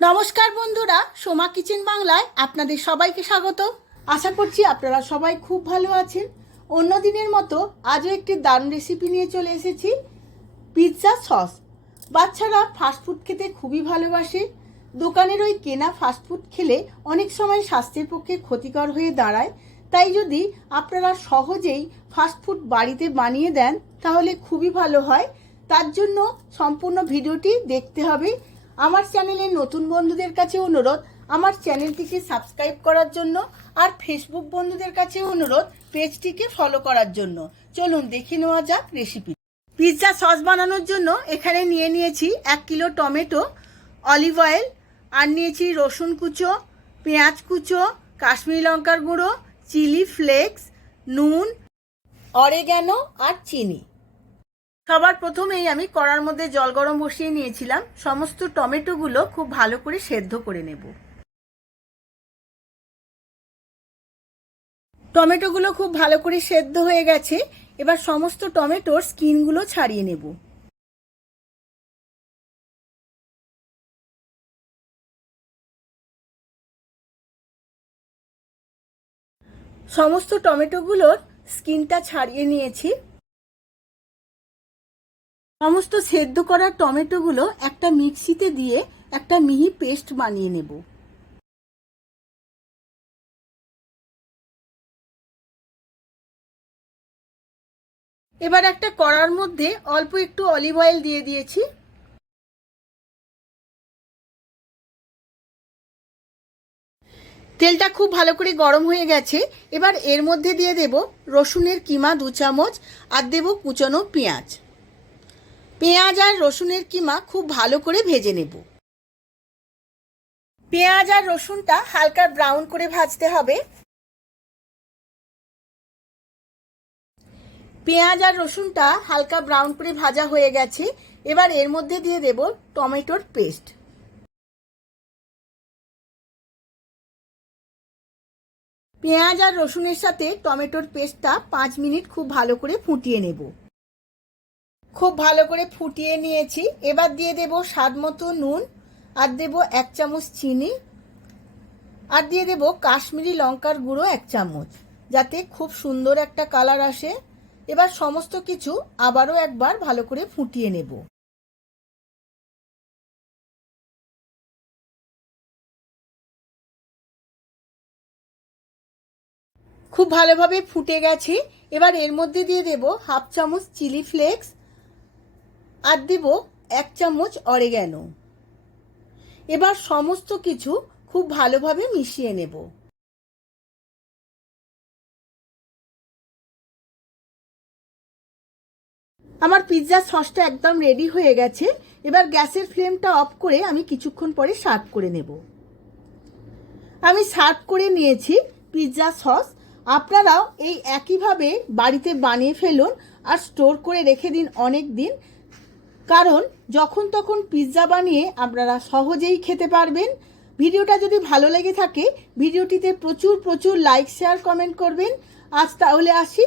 নমস্কার বন্ধুরা, সোমা কিচেন বাংলায় আপনাদের সবাইকে স্বাগত। আশা করছি আপনারা সবাই খুব ভালো আছেন। অন্য দিনের মতো আজও একটি দারুণ রেসিপি নিয়ে চলে এসেছি, পিৎজা সস। বাচ্চারা ফাস্টফুড খেতে খুবই ভালোবাসে। দোকানের ওই কেনা ফাস্টফুড খেলে অনেক সময় স্বাস্থ্যের পক্ষে ক্ষতিকর হয়ে দাঁড়ায়। তাই যদি আপনারা সহজেই ফাস্টফুড বাড়িতে বানিয়ে দেন তাহলে খুবই ভালো হয়। তার জন্য সম্পূর্ণ ভিডিওটি দেখতে হবে। আমার চ্যানেলের নতুন বন্ধুদের কাছে অনুরোধ আমার চ্যানেলটিকে সাবস্ক্রাইব করার জন্য, আর ফেসবুক বন্ধুদের কাছে অনুরোধ পেজটিকে ফলো করার জন্য। চলুন দেখে নেওয়া যাক রেসিপি। পিৎজা সস বানানোর জন্য এখানে নিয়েছি 1 কিলো টমেটো, অলিভ অয়েল, আর নিয়েছি রসুন কুচো, পেঁয়াজ কুচো, কাশ্মীরি লঙ্কার গুঁড়ো, চিলি ফ্লেক্স, নুন, অরেগানো আর চিনি। সবার প্রথমেই আমি কড়ার মধ্যে জল গরম বসিয়ে নিয়েছিলাম। সমস্ত টমেটোগুলো খুব ভালো করে সেদ্ধ করে নেব। টমেটোগুলো খুব ভালো করে সেদ্ধ হয়ে গেছে। এবার সমস্ত টমেটোর স্কিনগুলো ছাড়িয়ে নেব। সমস্ত টমেটোগুলোর স্কিনটা ছাড়িয়ে নিয়েছি। সমস্ত সেদ্ধ করা টমেটোগুলো একটা মিক্সিতে দিয়ে একটা মিহি পেস্ট বানিয়ে নেব। এবার একটা কড়ার মধ্যে অল্প একটু অলিভ অয়েল দিয়ে দিয়েছি। তেলটা খুব ভালো করে গরম হয়ে গেছে। এবার এর মধ্যে দিয়ে দেব রসুনের কিমা 2 চামচ, আর দেব কুচনো পেঁয়াজ। পেঁয়াজ আর রসুনের কিমা খুব ভালো করে ভেজে নেব। পেঁয়াজ আর রসুনটা হালকা ব্রাউন করে ভাজতে হবে। পেঁয়াজ আর রসুনটা হালকা ব্রাউন করে ভাজা হয়ে গেছে। এবার এর মধ্যে দিয়ে দেব টমেটোর পেস্ট। পেঁয়াজ আর রসুনের সাথে টমেটোর পেস্টটা 5 মিনিট খুব ভালো করে ফুটিয়ে নেব। খুব ভালো করে ফুটিয়ে নিয়েছি। এবার দিয়ে দেব স্বাদ মতো নুন, আর দেব 1 চামচ চিনি, আর দিয়ে দেব কাশ্মীরি লঙ্কার গুঁড়ো 1 চামচ, যাতে খুব সুন্দর একটা কালার আসে। এবার সমস্ত কিছু আবারও একবার ভালো করে ফুটিয়ে নেব। খুব ভালোভাবে ফুটে গেছে। এবার এর মধ্যে দিয়ে দেব 1/2 চামচ চিলি ফ্লেক্স, আর দেব 1 চামচ অরেগানো। এবার সমস্ত কিছু খুব ভালোভাবে মিশিয়ে নেব। আমার পিৎজা সসটা একদম রেডি হয়ে গেছে। এবার গ্যাসের ফ্লেমটা অফ করে আমি কিছুক্ষণ পরে সার্ভ করে নেব। আমি সার্ভ করে নিয়েছি পিৎজা সস। আপনারাও এই একইভাবে বাড়িতে বানিয়ে ফেলুন আর স্টোর করে রেখে দিন অনেক দিন, কারণ যখন তখন পিৎজা বানিয়ে আপনারা সহজেই খেতে পারবেন। ভিডিওটা যদি ভালো লেগে থাকে ভিডিওটিতে প্রচুর লাইক, শেয়ার, কমেন্ট করবেন। আজ তাহলে আসি।